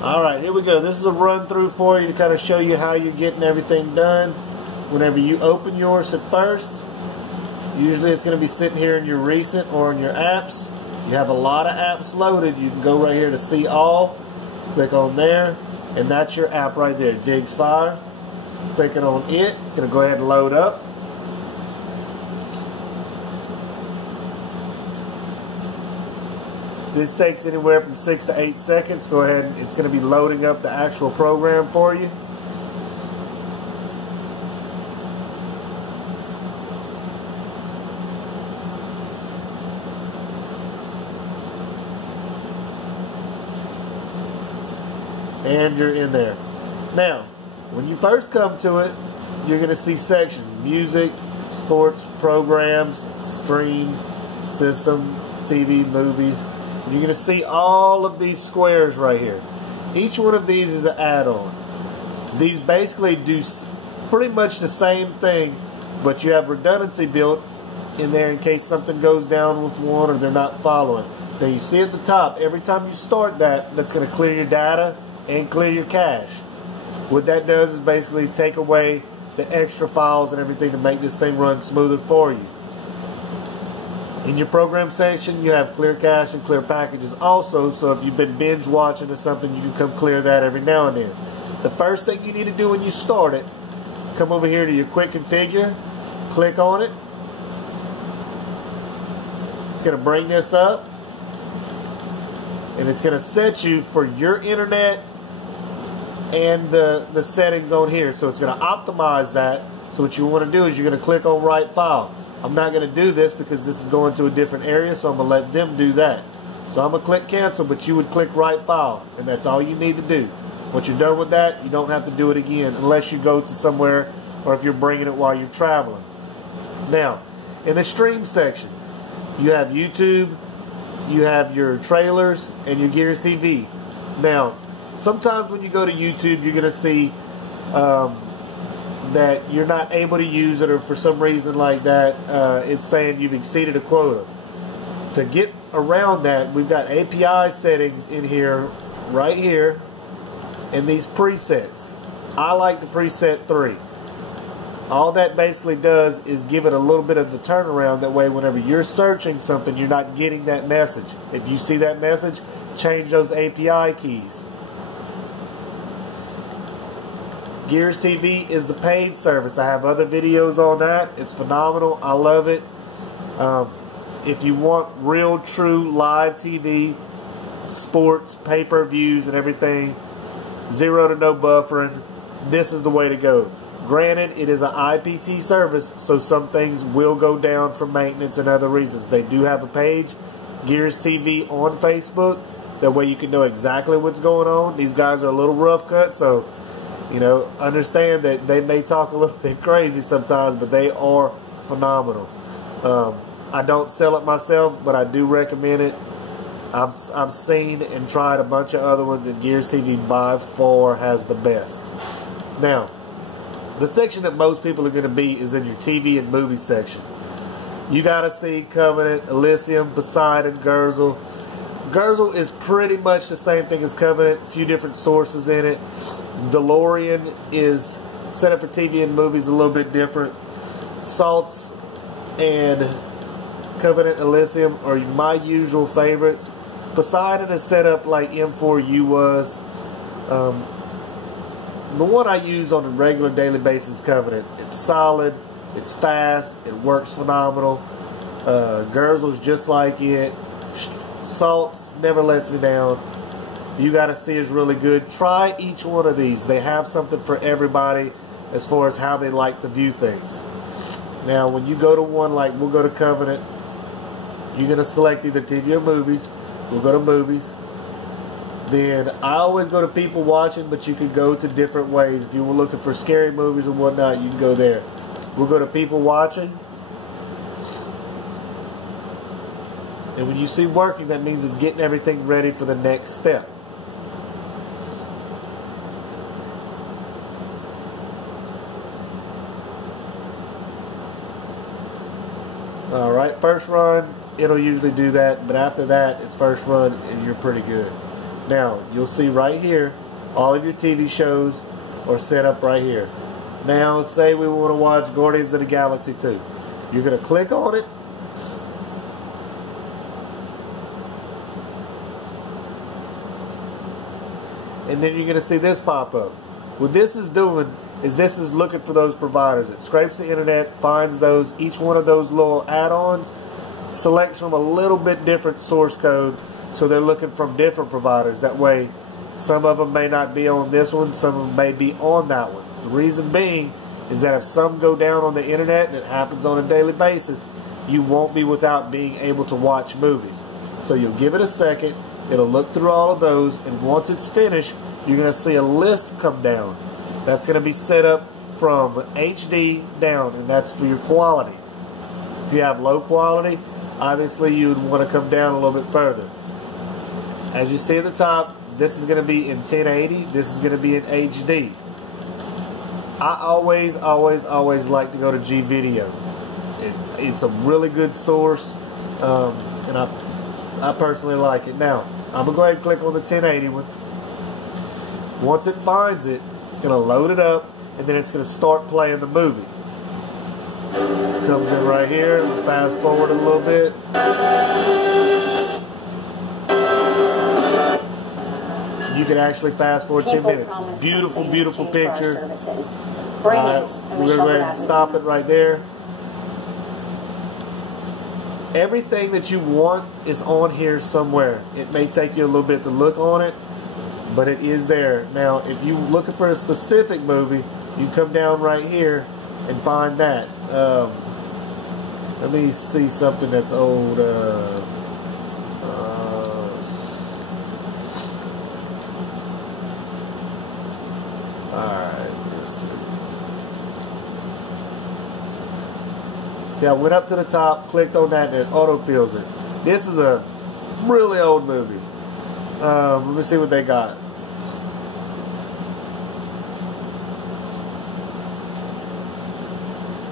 Alright, here we go. This is a run through for you to kind of show you how you're getting everything done. Whenever you open yours at first, usually it's going to be sitting here in your recent or in your apps. You have a lot of apps loaded. You can go right here to see all. Click on there, and that's your app right there, Diggs Fire. Clicking on it, it's going to go ahead and load up. This takes anywhere from 6 to 8 seconds. Go ahead, and it's going to be loading up the actual program for you. And you're in there. Now, when you first come to it, you're going to see sections: music, sports, programs, stream, system, TV, movies. And you're going to see all of these squares right here. Each one of these is an add-on. These basically do pretty much the same thing, but you have redundancy built in there in case something goes down with one or they're not following. Now you see at the top, every time you start that, that's going to clear your data and clear your cache. What that does is basically take away the extra files and everything to make this thing run smoother for you. In your program section, you have clear cache and clear packages also, so if you've been binge watching or something, you can come clear that every now and then. The first thing you need to do when you start it, come over here to your quick configure, click on it. It's going to bring this up, and it's going to set you for your internet and the settings on here. So it's going to optimize that. So what you want to do is you're going to click on write file. I'm not going to do this because this is going to a different area, so I'm going to let them do that. So I'm going to click cancel, but you would click write file, and that's all you need to do. Once you're done with that, you don't have to do it again unless you go to somewhere or if you're bringing it while you're traveling. Now, in the stream section, you have YouTube, you have your trailers, and your Gears TV. Now, sometimes when you go to YouTube, you're going to see that you're not able to use it, or for some reason like that, it's saying you've exceeded a quota. To get around that, we've got API settings in here, right here, and these presets. I like the preset 3. All that basically does is give it a little bit of the turnaround. That way, whenever you're searching something, you're not getting that message. If you see that message, change those API keys. Gears TV is the paid service. I have other videos on that. It's phenomenal. I love it. If you want real, true live TV, sports, pay-per-views, and everything, 0 to no buffering, this is the way to go. Granted, it is an IPT service, so some things will go down for maintenance and other reasons. They do have a page, Gears TV, on Facebook. That way you can know exactly what's going on. These guys are a little rough cut, so you know, understand that they may talk a little bit crazy sometimes, but they are phenomenal. I don't sell it myself, but I do recommend it. I've seen and tried a bunch of other ones, and Gears TV by far has the best. Now, the section that most people are going to be is in your TV and movie section. You got to see Covenant, Elysium, Poseidon, Gurzel. Gurzel is pretty much the same thing as Covenant, a few different sources in it. DeLorean is set up for TV and movies a little bit different. Salts and Covenant, Elysium are my usual favorites. Poseidon is set up like M4U was. The one I use on a regular daily basis is Covenant. It's solid, it's fast, it works phenomenal. Gurzel's just like it. Salts never lets me down. You got to see is really good. Try each one of these. They have something for everybody as far as how they like to view things. Now, when you go to one like, we'll go to Covenant, you're going to select either TV or movies. We'll go to movies. Then I always go to people watching, but you can go to different ways. If you were looking for scary movies and whatnot, you can go there. We'll go to people watching. And when you see working, that means it's getting everything ready for the next step. Alright, first run, it'll usually do that, but after that, it's first run and you're pretty good. Now, you'll see right here, all of your TV shows are set up right here. Now, say we want to watch Guardians of the Galaxy 2. You're going to click on it. And then you're going to see this pop up. What this is doing is this is looking for those providers. It scrapes the internet, finds those, each one of those little add-ons, selects from a little bit different source code. So they're looking from different providers. That way, some of them may not be on this one, some of them may be on that one. The reason being is that if some go down on the internet, and it happens on a daily basis, you won't be without being able to watch movies. So you'll give it a second, it'll look through all of those, and once it's finished, you're going to see a list come down. That's going to be set up from HD down, and that's for your quality. If you have low quality, obviously you would want to come down a little bit further. As you see at the top, this is going to be in 1080, this is going to be in HD. I always like to go to G Video. It's a really good source, and I personally like it. Now, I'm going to go ahead and click on the 1080 one. Once it finds it, it's going to load it up, and then it's going to start playing the movie. It comes in right here, fast forward a little bit. You can actually fast forward 10 minutes. Beautiful, beautiful picture. Alright, we're going to go ahead and stop it right there. Everything that you want is on here somewhere. It may take you a little bit to look on it, but it is there. Now, if you're looking for a specific movie, you come down right here and find that. Let me see something that's old. Alright, let's see. See, I went up to the top, clicked on that, and it auto-fills it. This is a really old movie. Let me see what they got.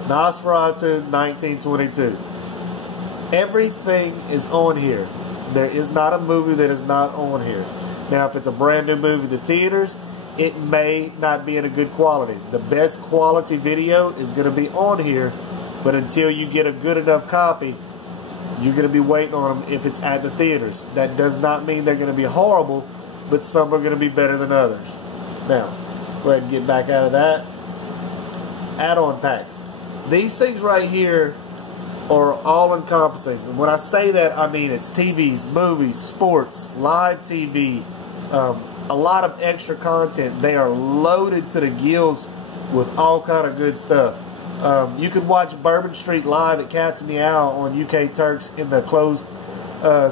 Nosferatu 1922. Everything is on here. There is not a movie that is not on here. Now, if it's a brand new movie to the theaters, it may not be in a good quality. The best quality video is going to be on here, but until you get a good enough copy, you're going to be waiting on them if it's at the theaters. That does not mean they're going to be horrible, but some are going to be better than others. Now, go ahead and get back out of that. Add-on packs. These things right here are all-encompassing. And when I say that, I mean it's TVs, movies, sports, live TV, a lot of extra content. They are loaded to the gills with all kind of good stuff. You can watch Bourbon Street live at Cat's Meow on UK Turks in the closed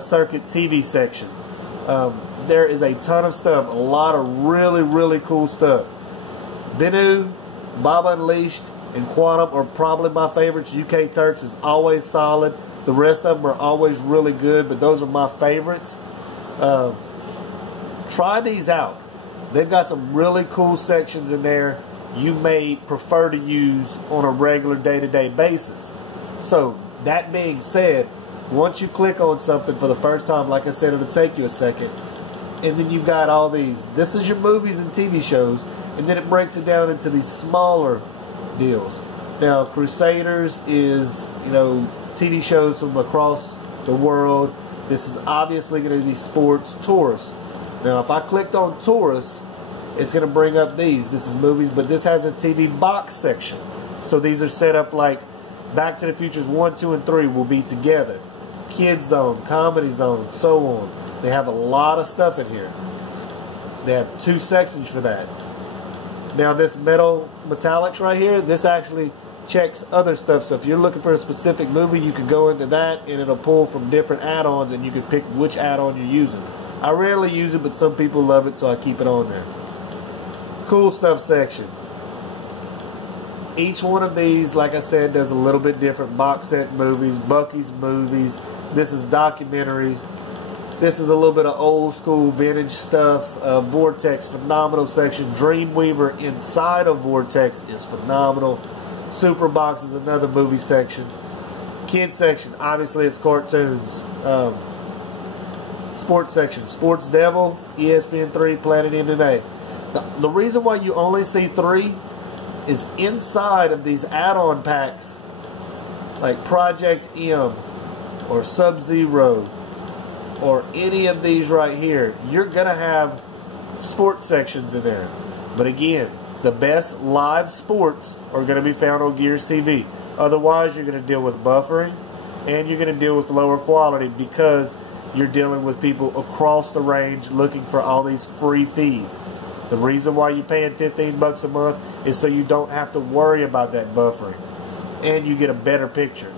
circuit TV section. There is a ton of stuff, a lot of really cool stuff. Binu, Baba Unleashed, and Quantum are probably my favorites. UK Turks is always solid. The rest of them are always really good, but those are my favorites. Try these out. They've got some really cool sections in there you may prefer to use on a regular day-to-day basis. So, that being said, once you click on something for the first time, like I said, it'll take you a second. And then you've got all these. This is your movies and TV shows, and then it breaks it down into these smaller deals. Now, Crusaders is, TV shows from across the world. This is obviously going to be sports, tourists. Now, if I clicked on tourists, it's going to bring up these. This is movies, but this has a TV box section. So these are set up like Back to the Futures 1, 2, and 3 will be together. Kids Zone, Comedy Zone, so on. They have a lot of stuff in here. They have 2 sections for that. Now this metallics right here, this actually checks other stuff. So if you're looking for a specific movie, you can go into that and it'll pull from different add-ons and you can pick which add-on you're using. I rarely use it, but some people love it, so I keep it on there. Cool stuff section. Each one of these, like I said, does a little bit different. Box set movies, Bucky's movies. This is documentaries. This is a little bit of old school vintage stuff. Vortex, phenomenal section. Dreamweaver inside of Vortex is phenomenal. Superbox is another movie section. Kids section, obviously it's cartoons. sports section. Sports Devil, ESPN3, Planet MMA. The reason why you only see 3 is inside of these add-on packs, like Project M or Sub-Zero or any of these right here, you're going to have sports sections in there. But again, the best live sports are going to be found on Gears TV. Otherwise, you're going to deal with buffering and you're going to deal with lower quality because you're dealing with people across the range looking for all these free feeds. The reason why you're paying $15 a month is so you don't have to worry about that buffering. And you get a better picture.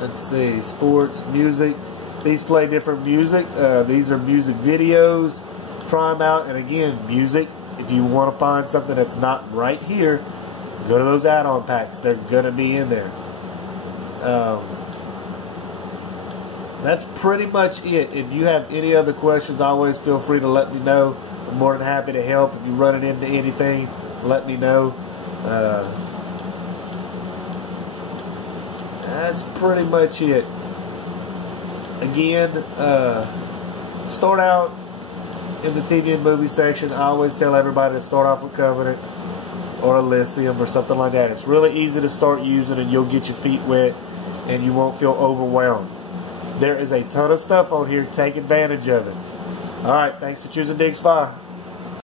Let's see. Sports, music. These play different music. These are music videos. Try them out. And again, music. If you want to find something that's not right here, go to those add-on packs. They're going to be in there. That's pretty much it. If you have any other questions, always feel free to let me know. I'm more than happy to help. If you run it into anything, let me know. That's pretty much it. Again, start out in the TV and movie section. I always tell everybody to start off with Covenant or Elysium or something like that. It's really easy to start using and you'll get your feet wet and you won't feel overwhelmed. There is a ton of stuff on here. Take advantage of it. Alright, thanks for choosing Diggs Fire.